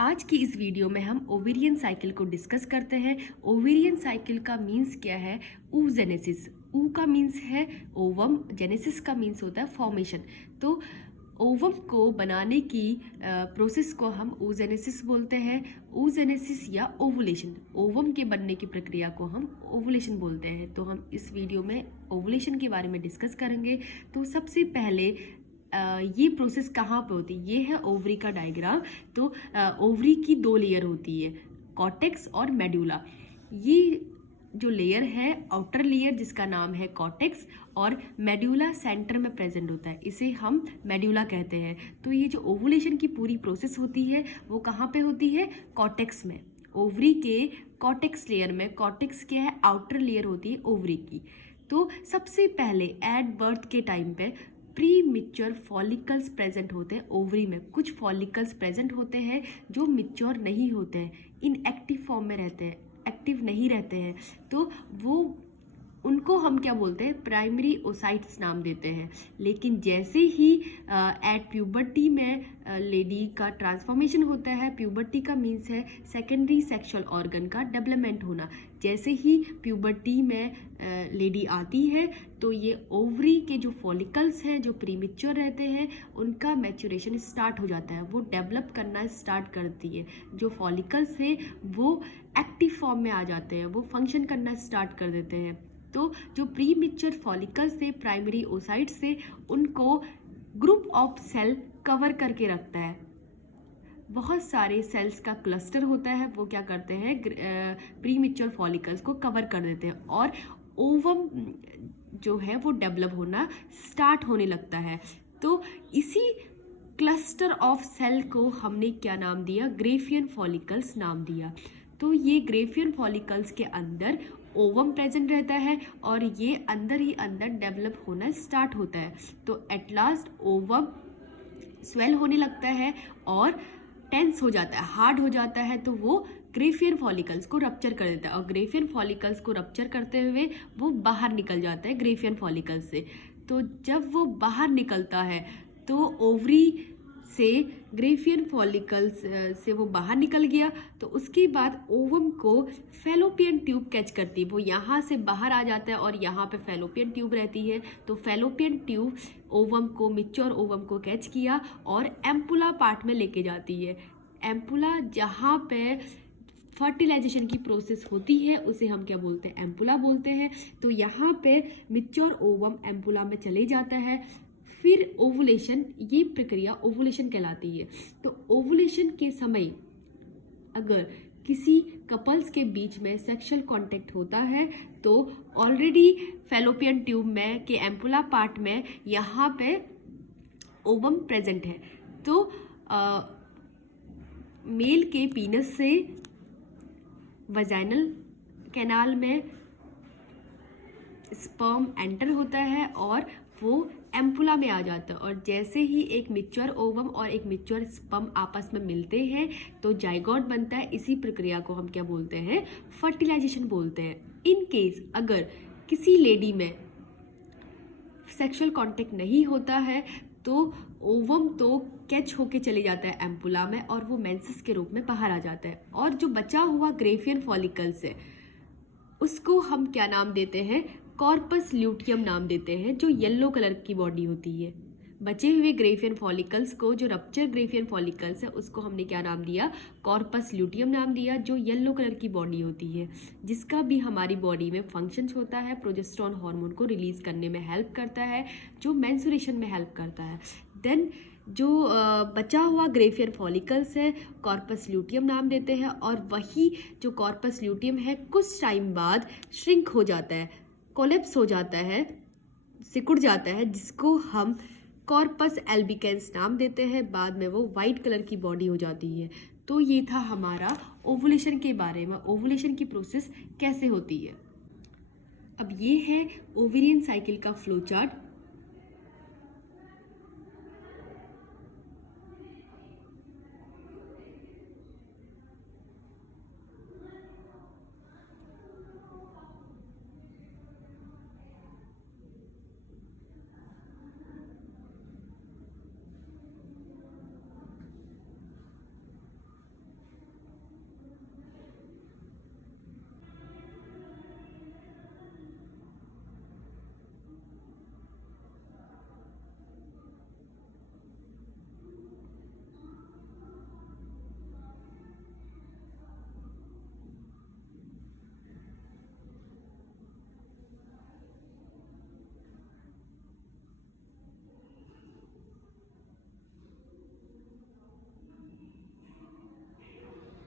आज की इस वीडियो में हम ओवेरियन साइकिल को डिस्कस करते हैं। ओवेरियन साइकिल का मीन्स क्या है? oogenesis। ऊ का मीन्स है ओवम, जेनेसिस का मीन्स होता है फॉर्मेशन। तो ओवम को बनाने की प्रोसेस को हम oogenesis बोलते हैं। oogenesis या ओवुलेशन, ओवम के बनने की प्रक्रिया को हम ओवुलेशन बोलते हैं। तो हम इस वीडियो में ओवुलेशन के बारे में डिस्कस करेंगे। तो सबसे पहले ये प्रोसेस कहाँ पे होती है? ये है ओवरी का डायग्राम। तो ओवरी की दो लेयर होती है, कॉर्टेक्स और मेड्यूला। ये जो लेयर है, आउटर लेयर जिसका नाम है कॉर्टेक्स, और मेड्यूला सेंटर में प्रेजेंट होता है, इसे हम मेड्यूला कहते हैं। तो ये जो ओवुलेशन की पूरी प्रोसेस होती है वो कहाँ पे होती है? कॉर्टेक्स में, ओवरी के कॉर्टेक्स लेयर में। कॉर्टेक्स क्या है? आउटर लेयर होती है ओवरी की। तो सबसे पहले एट बर्थ के टाइम पे प्री मिच्योर फॉलिकल्स प्रेजेंट होते हैं ओवरी में। कुछ फॉलिकल्स प्रेजेंट होते हैं जो मिच्योर नहीं होते हैं, इनएक्टिव फॉर्म में रहते हैं, एक्टिव नहीं रहते हैं। तो वो उनको हम क्या बोलते हैं? प्राइमरी ओसाइट्स नाम देते हैं। लेकिन जैसे ही एट प्यूबर्टी में लेडी का ट्रांसफॉर्मेशन होता है, प्यूबर्टी का मीन्स है सेकेंडरी सेक्सुअल ऑर्गन का डेवलपमेंट होना। जैसे ही प्यूबर्टी में लेडी आती है तो ये ओवरी के जो फॉलिकल्स हैं जो प्रीमेच्योर रहते हैं उनका मैच्योरेशन स्टार्ट हो जाता है, वो डेवलप करना स्टार्ट करती है। जो फॉलिकल्स हैं वो एक्टिव फॉर्म में आ जाते हैं, वो फंक्शन करना स्टार्ट कर देते हैं। तो जो प्री मिच्योर फॉलिकल्स से, प्राइमरी ओसाइट से, उनको ग्रुप ऑफ सेल कवर करके रखता है। बहुत सारे सेल्स का क्लस्टर होता है, वो क्या करते हैं? प्री मिच्योर फॉलिकल्स को कवर कर देते हैं और ओवम जो है वो डेवलप होना स्टार्ट होने लगता है। तो इसी क्लस्टर ऑफ सेल को हमने क्या नाम दिया? ग्रेफियन फॉलिकल्स नाम दिया। तो ये ग्रेफियन फॉलिकल्स के अंदर ओवम प्रेजेंट रहता है और ये अंदर ही अंदर डेवलप होना स्टार्ट होता है। तो एट लास्ट ओवम स्वेल होने लगता है और टेंस हो जाता है, हार्ड हो जाता है। तो वो ग्रेफियन फॉलिकल्स को रप्चर कर देता है और ग्रेफियन फॉलिकल्स को रप्चर करते हुए वो बाहर निकल जाता है ग्रेफियन फॉलिकल्स से। तो जब वो बाहर निकलता है तो ओवरी से, ग्रेफियन फॉलिकल्स से वो बाहर निकल गया, तो उसके बाद ओवम को फैलोपियन ट्यूब कैच करती है। वो यहाँ से बाहर आ जाता है और यहाँ पे फैलोपियन ट्यूब रहती है। तो फैलोपियन ट्यूब ओवम को, मिच्योर ओवम को कैच किया और एम्पुला पार्ट में लेके जाती है। एम्पुला जहाँ पे फर्टिलाइजेशन की प्रोसेस होती है उसे हम क्या बोलते हैं? एम्पुला बोलते हैं। तो यहाँ पे मिच्योर ओवम एम्पुला में चले जाता है। फिर ओवुलेशन, ये प्रक्रिया ओवुलेशन कहलाती है। तो ओवुलेशन के समय अगर किसी कपल्स के बीच में सेक्सुअल कांटेक्ट होता है तो ऑलरेडी फैलोपियन ट्यूब में के एम्पुला पार्ट में यहाँ पे ओवम प्रेजेंट है। तो मेल के पीनस से वजाइनल कैनाल में स्पर्म एंटर होता है और वो एम्पुला में आ जाता है। और जैसे ही एक मिच्योर ओवम और एक मिच्योर स्पर्म आपस में मिलते हैं तो जाइगोट बनता है। इसी प्रक्रिया को हम क्या बोलते हैं? फर्टिलाइजेशन बोलते हैं। इन केस अगर किसी लेडी में सेक्सुअल कांटेक्ट नहीं होता है तो ओवम तो कैच होके चले जाता है एम्पुला में और वो मेंसेस के रूप में बाहर आ जाता है। और जो बचा हुआ ग्रेफियन फॉलिकल्स है उसको हम क्या नाम देते हैं? कॉर्पस ल्यूटियम नाम देते हैं, जो येलो कलर की बॉडी होती है। बचे हुए ग्रेफियन फॉलिकल्स को, जो रप्चर ग्रेफियन फॉलिकल्स है, उसको हमने क्या नाम दिया? कॉर्पस ल्यूटियम नाम दिया, जो येलो कलर की बॉडी होती है, जिसका भी हमारी बॉडी में फंक्शंस होता है। प्रोजेस्टेरोन हार्मोन को रिलीज करने में हेल्प करता है, जो मेंस्ट्रुएशन में हेल्प करता है। देन जो बचा हुआ ग्रेफियन फॉलिकल्स है कॉर्पस ल्यूटियम नाम देते हैं और वही जो कॉर्पस ल्यूटियम है कुछ टाइम बाद श्रिंक हो जाता है, कोलेप्स हो जाता है, सिकुड़ जाता है, जिसको हम कॉर्पस एल्बिकेंस नाम देते हैं। बाद में वो वाइट कलर की बॉडी हो जाती है। तो ये था हमारा ओवुलेशन के बारे में, ओवुलेशन की प्रोसेस कैसे होती है। अब ये है ओवेरियन साइकिल का फ्लो चार्ट।